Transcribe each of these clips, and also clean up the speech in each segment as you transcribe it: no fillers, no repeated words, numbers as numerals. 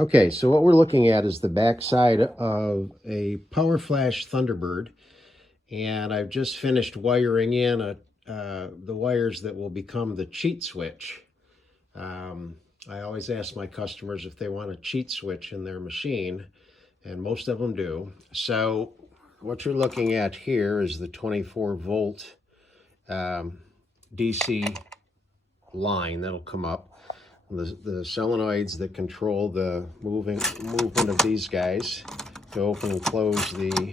Okay, so what we're looking at is the back side of a Power Flash Thunderbird, and I've just finished wiring in the wires that will become the cheat switch. I always ask my customers if they want a cheat switch in their machine, and most of them do. So what you're looking at here is the 24 volt DC line that'll come up. The solenoids that control the movement of these guys to open and close the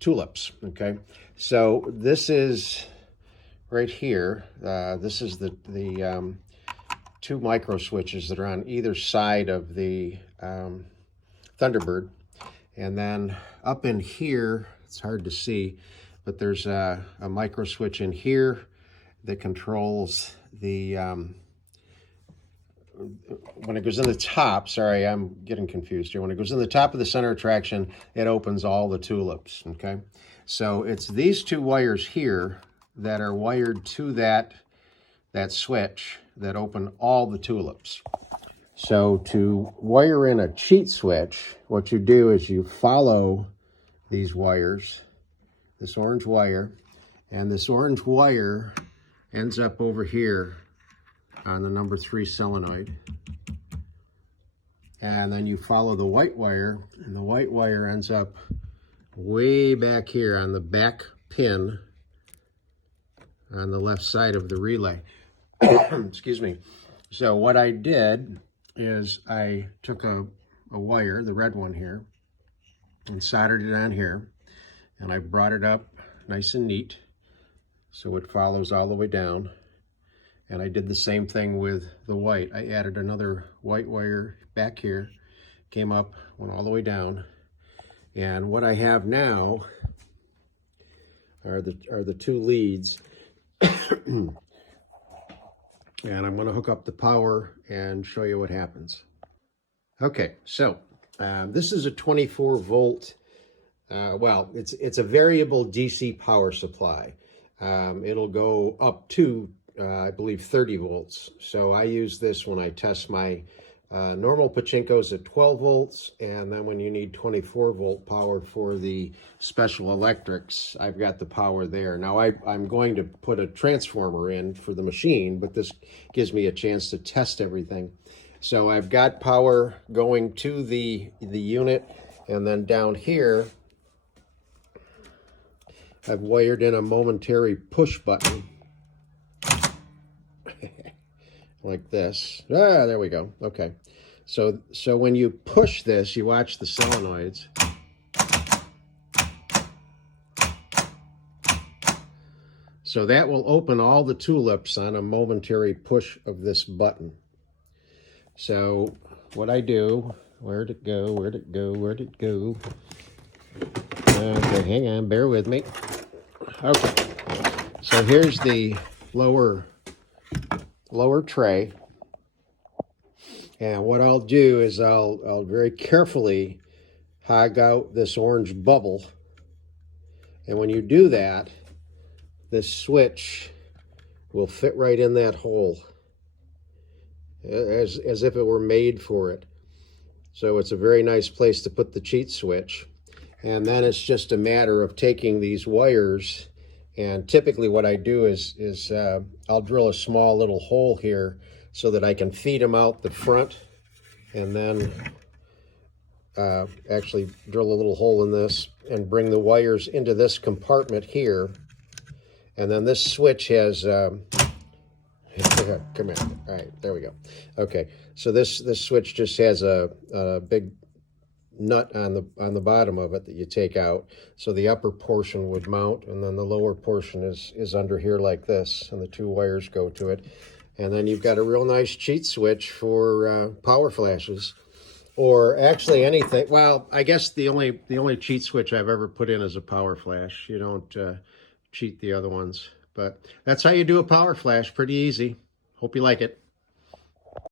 tulips. Okay, so this is right here. This is the two micro switches that are on either side of the Thunderbird, and then up in here, it's hard to see, but there's a micro switch in here that controls the when it goes in the top, sorry, I'm getting confused here. When it goes in the top of the center attraction, it opens all the tulips, okay? So it's these two wires here that are wired to that switch that open all the tulips. So to wire in a cheat switch, what you do is you follow these wires, this orange wire, and this orange wire ends up over here on the number 3 solenoid. And then you follow the white wire, and the white wire ends up way back here on the back pin on the left side of the relay. Excuse me. So what I did is I took a wire, the red one here, and soldered it on here, and I brought it up nice and neat so it follows all the way down. And I did the same thing with the white. I added another white wire back here, came up, went all the way down. And what I have now are the two leads. And I'm going to hook up the power and show you what happens. Okay, so this is a 24 volt, well, it's a variable DC power supply. It'll go up to I believe 30 volts. So I use this when I test my normal pachinkos at 12 volts, and then when you need 24 volt power for the special electrics, I've got the power there. Now I'm going to put a transformer in for the machine, but this gives me a chance to test everything. So I've got power going to the unit, and then down here I've wired in a momentary push button like this. Ah, there we go. Okay. So when you push this, you watch the solenoids. So that will open all the tulips on a momentary push of this button. So what I do, where'd it go? Where'd it go? Where'd it go? Okay, hang on, bear with me. Okay. So here's the lower tray, and what I'll do is I'll very carefully hog out this orange bubble, and when you do that, this switch will fit right in that hole as if it were made for it. So it's a very nice place to put the cheat switch, and then it's just a matter of taking these wires. And typically what I do is I'll drill a small little hole here so that I can feed them out the front, and then actually drill a little hole in this and bring the wires into this compartment here. And then this switch has, come here, all right, there we go. Okay, so this switch just has a big nut on the bottom of it that you take out, so the upper portion would mount, and then the lower portion is under here like this, and the two wires go to it, and then you've got a real nice cheat switch for power flashes, or actually anything. Well, I guess the only cheat switch I've ever put in is a power flash. You don't cheat the other ones, but that's how you do a power flash. Pretty easy. Hope you like it.